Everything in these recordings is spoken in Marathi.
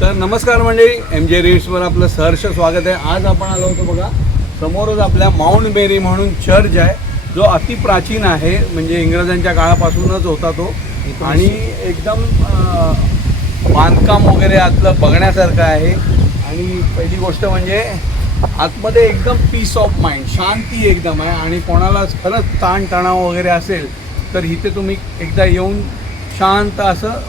तर नमस्कार मंडळी, MJ रीड्सवर आपलं सहर्ष स्वागत आहे. आज आपण आलो होतो बघा, समोरच आपल्या माउंट मेरी म्हणून चर्च आहे, जो अतिप्राचीन आहे. म्हणजे इंग्रजांच्या काळापासूनच होता तो, आणि एकदम बांधकाम वगैरे आतलं बघण्यासारखं आहे. आणि पहिली गोष्ट म्हणजे आतमध्ये एकदम पीस ऑफ माइंड, शांती एकदम आहे. आणि कोणाला खरंच ताणतणाव वगैरे असेल तर इथे तुम्ही एकदा येऊन शांत असं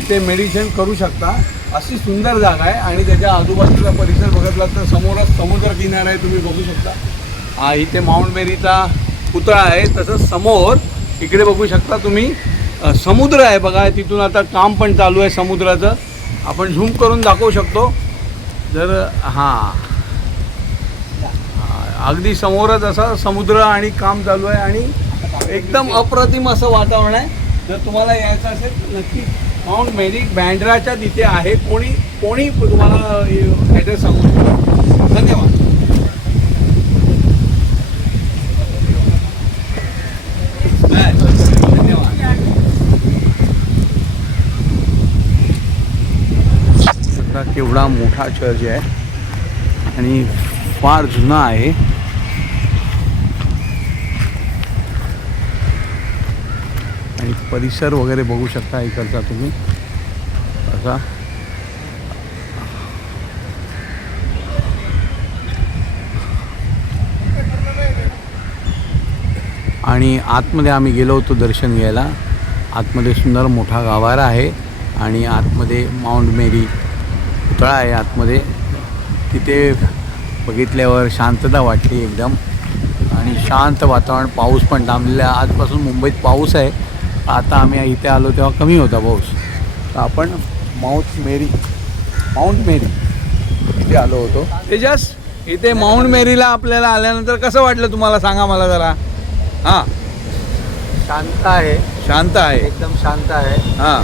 इथे मेडिटेशन करू शकता. अशी सुंदर जागा आहे. आणि त्याच्या आजूबाजूचा परिसर बघितला तर समोरच समुद्र किनारा आहे, तुम्ही बघू शकता. हा इथे माउंट मेरीचा पुतळा आहे. तसंच समोर इकडे बघू शकता तुम्ही समुद्र आहे बघा. तिथून आता काम पण चालू आहे समुद्राचं, आपण झूम करून दाखवू शकतो जर. हां, अगदी समोरच असा समुद्र आणि काम चालू आहे. आणि एकदम अप्रतिम असं वातावरण आहे. जर तुम्हाला यायचं असेल तर नक्की माउंट मेरी बँड्राच्या तिथे आहे. कोणी तुम्हाला ॲड्रेस सांगू शकतो. धन्यवाद. केवढा मोठा चर्च आहे आणि फार जुना आहे. आणि परिसर वगैरे बघू शकता इकडचा तुम्ही असा. आणि आतमध्ये आम्ही गेलो होतो दर्शन घ्यायला. आतमध्ये सुंदर मोठा गाभारा आहे आणि आतमध्ये माउंट मेरी पुतळा आहे आतमध्ये. तिथे बघितल्यावर शांतता वाटली एकदम, आणि शांत वातावरण. पाऊस पण थांबलेला. आजपासून मुंबईत पाऊस आहे. आता आम्ही इथे आलो तेव्हा कमी होता पाऊस. तर आपण माउंट मेरी इथे आलो होतो. तेजस, इथे माउंट मेरीला आपल्याला आल्यानंतर कसं वाटलं तुम्हाला, सांगा मला जरा. हां, शांत आहे, शांत आहे, एकदम शांत आहे. हां,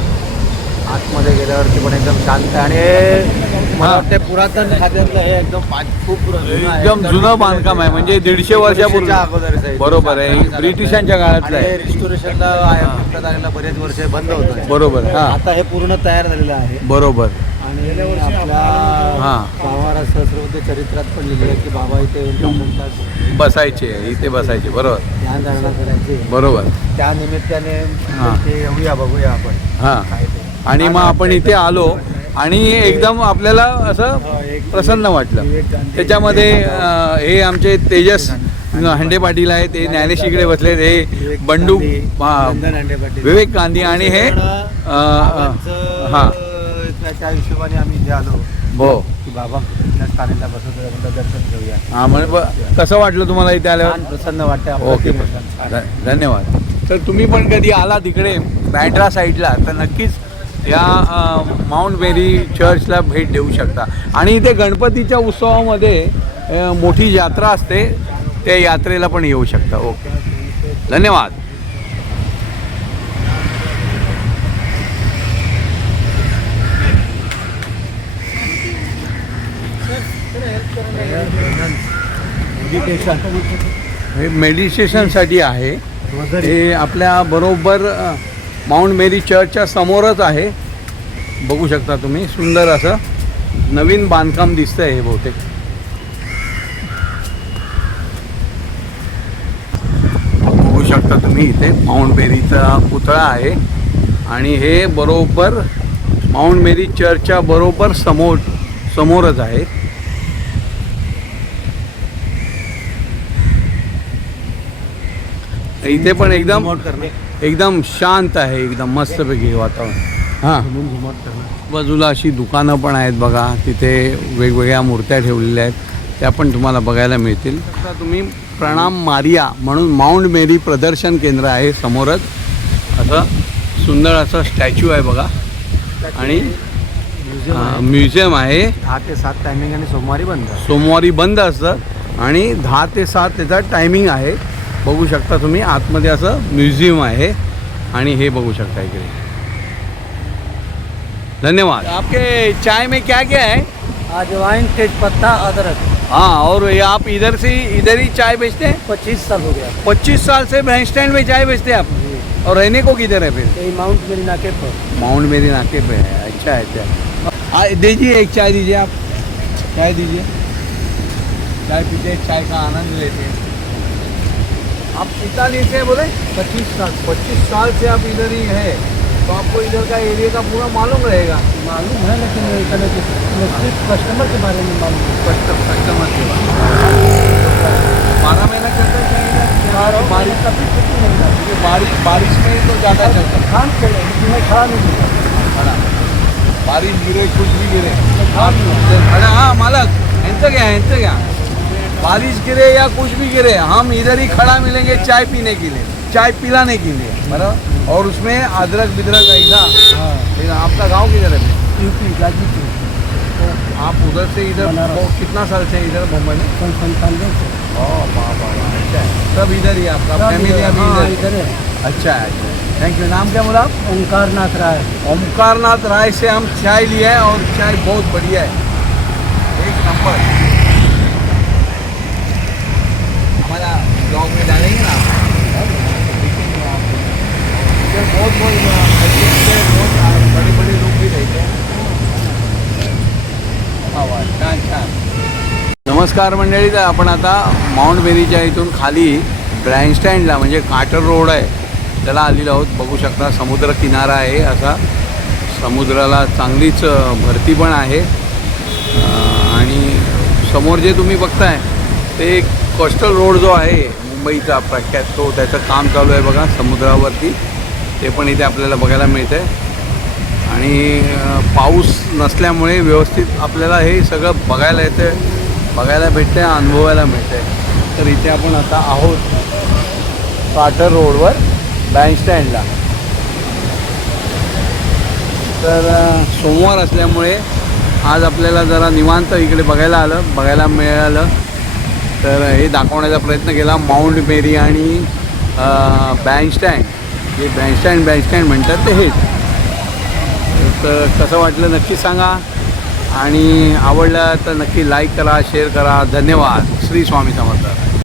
आतमध्ये गेल्यावरती पण एकदम शांत आहे. आणि मला वाटतं पुरातन खात्यातलं हे एकदम खूप एकदम जुनं बांधकाम आहे. म्हणजे 150 वर्षापूर्वी अगोदर. बरोबर आहे, ब्रिटिशांच्या काळातलं आहे. रिस्टोरेशनला आलेला बरेच वर्ष बंद होतं. बरोबर. हां, आता हे पूर्ण तयार झालेलं आहे. बरोबर. आणि आपल्या बाबा सहस्रवते चरित्रात पण लिहिलं आहे की बाबा इथे बसायचे, इथे बसायचे. बरोबर, ध्यानधारणा करायची. बरोबर. त्या निमित्ताने ते येऊया, बघूया आपण. हां, आणि मग आपण इथे आलो आणि एकदम आपल्याला असं प्रसन्न वाटलं. त्याच्यामध्ये हे आमचे तेजस हंडे पाटील आहेत, ते ज्ञानेश इकडे बसलेत. हे बंडू विवेक गांधी. आणि हे हां, त्या हिशोबाने आम्ही इथे आलो. हो, की बाबा स्थानाला बसवतो, दर्शन घेऊया. हां. म्हणजे कसं वाटलं तुम्हाला इथे आल्यावर? प्रसन्न वाटतं. ओके, धन्यवाद. तर तुम्ही पण कधी आला तिकडे बँड्रा साईडला तर नक्कीच या माउंट मेरी चर्चला भेट देऊ शकता. आणि इथे गणपतीच्या उत्सवामध्ये मोठी यात्रा असते, त्या यात्रेला पण येऊ शकता. ओके, धन्यवाद. हे मेडिटेशनसाठी आहे. हे आपल्या बरोबर माउंट मेरी चर्चच्या समोरच आहे. बघू शकता तुम्ही, सुंदर असं नवीन बांधकाम दिसतंय हे बहुतेक. बघू शकता तुम्ही, इथे माउंट मेरीचा पुतळा आहे. आणि हे बरोबर माउंट मेरी चर्चच्या बरोबर समोरच आहे. इथे पण एकदम शांत आहे, एकदम मस्तपैकी वातावरण. हां, बाजूला अशी दुकानं पण आहेत बघा. तिथे वेगवेगळ्या मूर्त्या ठेवलेल्या आहेत, त्या पण तुम्हाला बघायला मिळतील. आता तुम्ही प्रणाम मारिया म्हणून माउंट मेरी प्रदर्शन केंद्र आहे समोरच. असं सुंदर असं स्टॅच्यू आहे बघा. आणि म्युझियम आहे. 10 ते 7 टायमिंग आणि सोमवारी बंद असतं. आणि 10 ते 7 त्याचा टायमिंग आहे. बघू शकता तुम्ही, आतमध्ये असं म्युझियम आहे. आणि हे बघू शकता इकडे. धन्यवाद. आपके चाय में क्या क्या है? अजवाइन, तेजपत्ता, अदरक. हाँ, और ये आप इधर ही चाय बेचते हैं? 25 साल हो गया. 25 साल से बैंक स्टैंड में चाय बेचते हैं आप? और रहने को किधर है फिर? माउंट मेरी नाके पर. माउंट मेरी नाके पे है. अच्छा है. अच्छा, दीजिए एक चाय दीजिए आप, चाय दीजिए, चाय पीते हैं, चाय का आनंद लेते हैं। आप कितना लेते हैं बोले? 25 साल 25 साल से आप इधर ही है, तो आपको इधर का एरिया का पूरा मालूम रहेगा। मालूम है, लेकिन सिर्फ कस्टमर के बारे में मालूम है। कस्टमर के बाद 12 महीना चलता है बारिश बारिश का भी छुट्टी नहीं जाती है। बारिश में तो ज़्यादा चलता है। काम चले इसमें खड़ा नहीं होता। खड़ा, बारिश गिरे कुछ भी गिरे काम नहीं खड़ा। हाँ मालक, इनसे क्या बारिश गिरे या कुछ भी गिरे, हम इधर ही खड़ा मिलेंगे चाय पीने के लिए, चाय पिलाने के लिए, बराबर। और उसमें अदरक बिदरक ऐसा। हाँ, लेकिन आपका गांव किधर है? यूपी गाजीपुर। तो आप उधर से इधर बनारस। कितना साल से इधर मुंबई में? 95 से। अच्छा है, सब इधर ही आपका फैमिली अभी हाँ, इधर? इधर है। अच्छा है, अच्छा। Thank you. नाम क्या बोला आप? ओंकार नाथ राय। ओमकारनाथ राय से हम चाय लिए हैं और चाय बहुत बढ़िया है, एक नंबर। हमारा ब्लॉग में डालेंगे ना देखेंगे आप। इधर बहुत बड़े बड़े लोग भी रहते हैं। वा वा, छान छान। नमस्कार मंडळी, तर आपण आता माउंट मेरीच्या इथून खाली ब्रँडस्टँडला म्हणजे काटर रोड आहे त्याला आलेलो आहोत. बघू शकता समुद्र किनारा आहे असा, समुद्राला चांगलीच भरती पण आहे. आणि समोर जे तुम्ही बघताय ते कोस्टल रोड जो आहे मुंबईचा प्रख्यात, तो त्याचं काम चालू आहे बघा समुद्रावरती. ते पण इथे आपल्याला बघायला मिळतं आहे. आणि पाऊस नसल्यामुळे व्यवस्थित आपल्याला हे सगळं बघायला येतं, बघायला भेटतं आहे, अनुभवायला मिळतं आहे. तर इथे आपण आता आहोत काटर रोडवर बँडस्टँडला. तर सोमवार असल्यामुळे आज आपल्याला जरा निवांत इकडे बघायला मिळालं. तर हे दाखवण्याचा प्रयत्न केला माउंट मेरी आणि बँडस्टँड. जे बँडस्टँड म्हणतात ते हेच. तर कसं वाटलं नक्की सांगा, आणि आवडलं तर नक्की लाईक करा, शेअर करा. धन्यवाद. श्री स्वामी समर्थ.